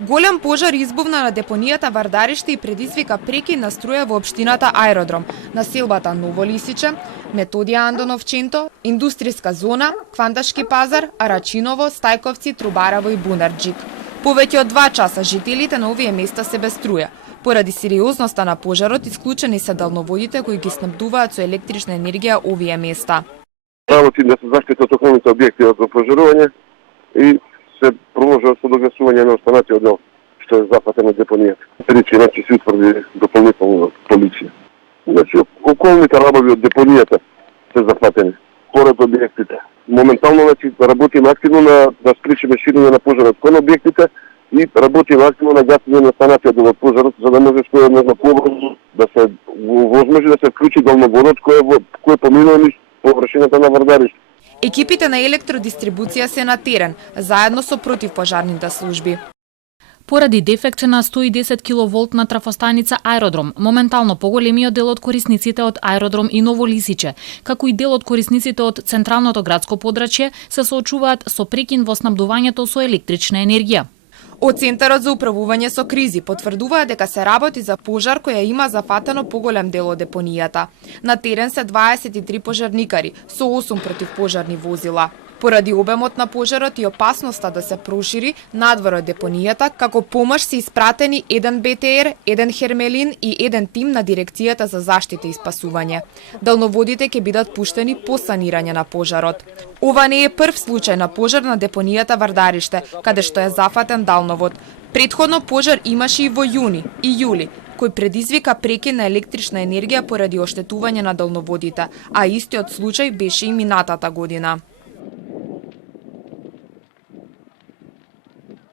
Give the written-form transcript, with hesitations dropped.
Голем пожар избувна на депонијата Вардариште и предизвика прекин на струја во општината Аеродром, населбата Ново Лисиче, Методија Андонов-Ченто, индустријска зона, Кванташки пазар, Арачиново, Стајковци, Трубарево и Бунарџик. Повеќе од 2 часа жителите на овие места се без струја. Поради сериозноста на пожарот, исклучени се далноводите кои ги снабдуваат со електрична енергија овие места. Работи да се заштитат околните објекти од пожарување и се проложува со догасување на останатиот дел што е зафатен од депонијата. Значи се утврди дополнително полиција. Значи околните работи од депонијата се зафатени поред објектите. Моментално работиме активно да спречиме ширење на пожарот кон објектите и работиме активно на гасење на останатиот дел од пожарот за да може што е можно побрзо да се возможи да се вклучи долноводот кој поминува низ површината на Вардариште. Екипите на електродистрибуција се на терен, заедно со противпожарните служби. Поради дефект на 110 киловолтна трафостаница Аеродром, моментално поголемиот дел од корисниците од Аеродром и Ново Лисиче, како и дел од корисниците од централното градско подрачје, се соочуваат со прекин во снабдувањето со електрична енергија. Од Центарот за управување со кризи потврдуваат дека се работи за пожар која има зафатено поголем дел од депонијата. На терен се 23 пожарникари со 8 противпожарни возила. Поради обемот на пожарот и опасноста да се прошири надвор од депонијата, како помош се испратени 1 БТР, 1 Хермелин и 1 тим на Дирекцијата за заштита и спасување. Далноводите ќе бидат пуштени по санирање на пожарот. Ова не е прв случај на пожар на депонијата Вардариште, каде што е зафатен далновод. Предходно пожар имаше и во јуни и јули, кој предизвика прекин на електрична енергија поради оштетување на далноводите, а истиот случај беше и минатата година.